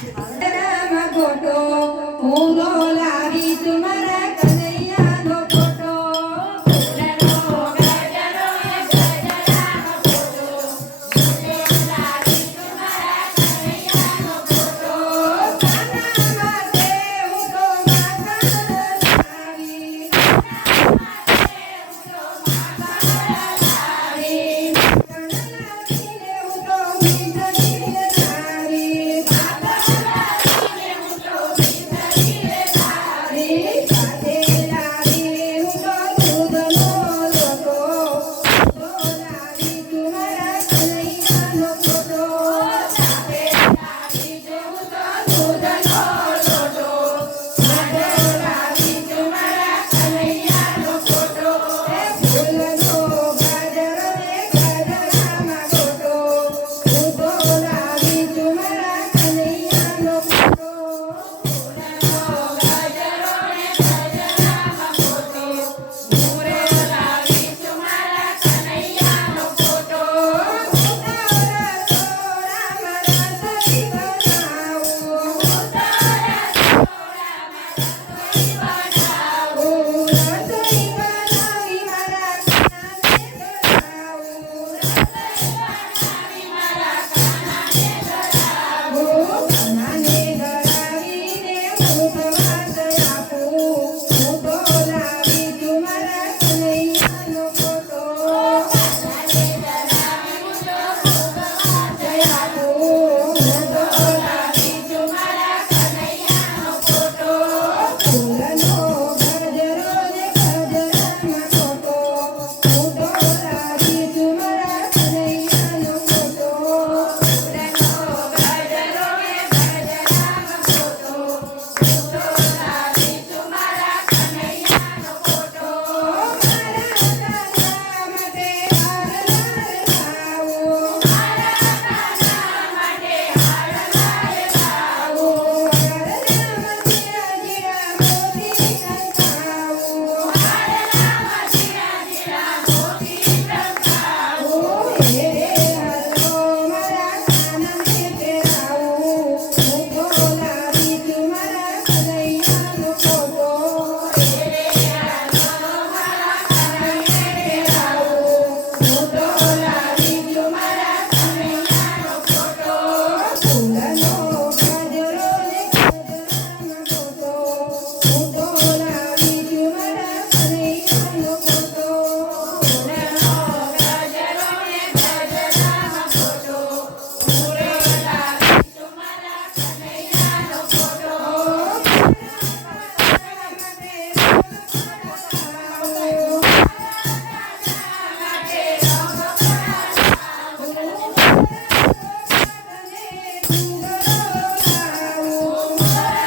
રામ ખોટો હું નો લાવીશ Música